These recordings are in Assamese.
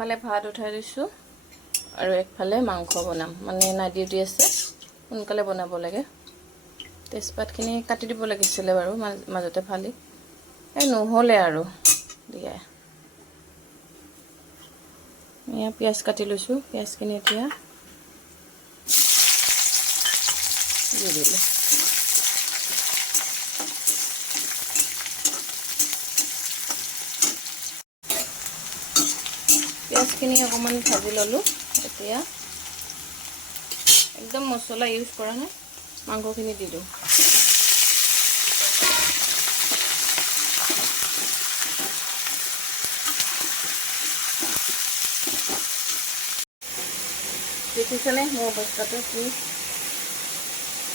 একফালে ভাত উঠাই দিছোঁ আৰু একফালে মাংস বনাম মানে নাইট ডিউটি আছে সোনকালে বনাব লাগে তেজপাতখিনি কাটি দিব লাগিছিলে বাৰু মাজতে ফালি এই নহ'লে আৰু দিয়া এয়া পিঁয়াজ কাটি লৈছোঁ পিঁয়াজখিনি এতিয়া দি দিলোঁ পিঁয়াজখিনি অকণমান ভাজি ল'লোঁ এতিয়া একদম মছলা ইউজ কৰা নাই মাংসখিনি দি দিওঁ দেখিছেনে মোৰ অৱস্থাটো কি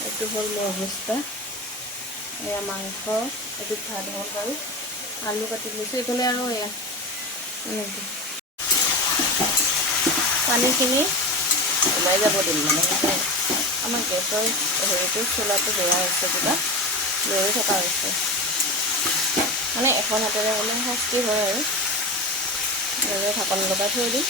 এইটো হ'ল মোৰ অৱস্থা এয়া মাংস এইটো ভাত হ'ল আৰু আলু কাটি লৈছোঁ এইফালে আৰু এয়া এনেকৈ পানীখিনি ওলাই যাব দিম মানে আমাৰ গেছৰ হেৰিটো চোলাটো বেয়া হৈছে কিবা লৈ থকা হৈছে মানে এখন হাতেৰে হ'লে শাস্তি হয় আৰু এনেকৈ ঢাকন লগাই থৈ দিম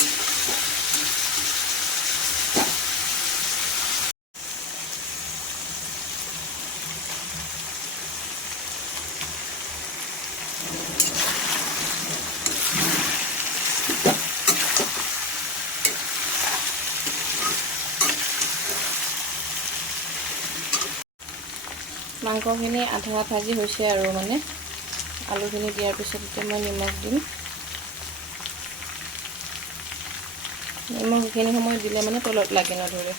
মাংসখিনি আধা ভাজি হৈছে আৰু মানে আলুখিনি দিয়াৰ পিছত এতিয়া মই নিমখ দিম নিমখ এইখিনি সময় দিলে মানে তলত লাগি নধৰে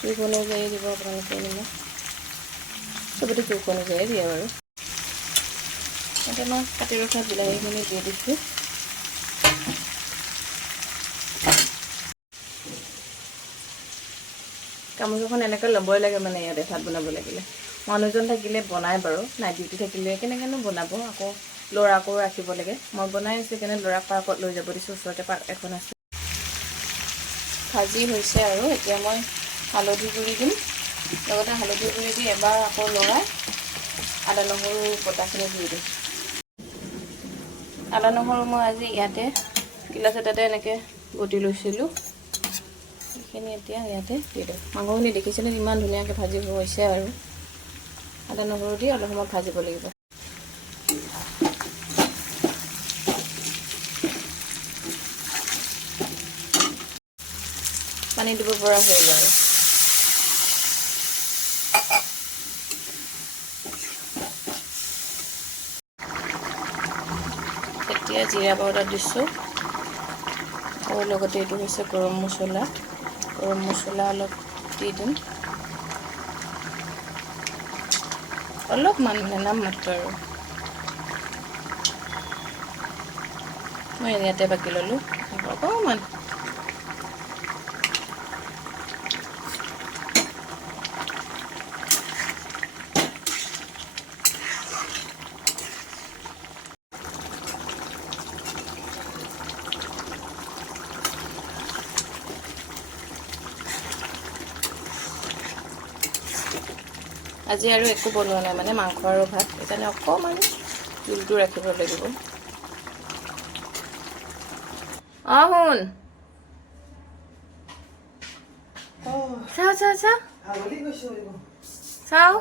জোখ অনুযায়ী দিব আপোনালোকে নিমখ চবতে জোখ অনুযায়ী দিয়ে বাৰু এতিয়া মই কাটি ৰখা বিলাহীখিনি দি দিছোঁ গামোচাখন এনেকৈ ল'বই লাগে মানে ইয়াতে ভাত বনাব লাগিলে মানুহজন থাকিলে বনাই বাৰু নাইট ডিউটি থাকিলে কেনেকৈনো বনাব আকৌ ল'ৰাকো ৰাখিব লাগে মই বনাই আছোঁ সেইকাৰণে ল'ৰাক পাৰ্কত লৈ যাব দিছোঁ ওচৰতে পাৰ্ক এখন আছে ভাজি হৈছে আৰু এতিয়া মই হালধি গুড়ি দিম লগতে হালধি গুড়ি দি এবাৰ আকৌ লৰাই আদা নহৰু বটাখিনি দি দিম আদা নহৰু মই আজি ইয়াতে গিলাচ এটাতে এনেকৈ বটি লৈছিলোঁ সেইখিনি এতিয়া ইয়াতে দি দিওঁ মাংসখিনি দেখিছেনে ইমান ধুনীয়াকৈ ভাজি হৈছে আৰু আদা নহৰু দি অলপ সময় ভাজিব লাগিব পানী দিব পৰা হৈ যায় এতিয়া জিৰা পাউডাৰ দিছোঁ আৰু লগতে এইটো হৈছে গৰম মছলা অলপ দি দিম অলপমান নাম মাত্ৰ আৰু মই ইয়াতে বাকি ল'লোঁ অকণমান আজি আৰু একো বনোৱা নাই মানে মাংস আৰু ভাত সেইকাৰণে অকণমান জোলটো ৰাখিব লাগিব শুন চাওঁ চাওঁ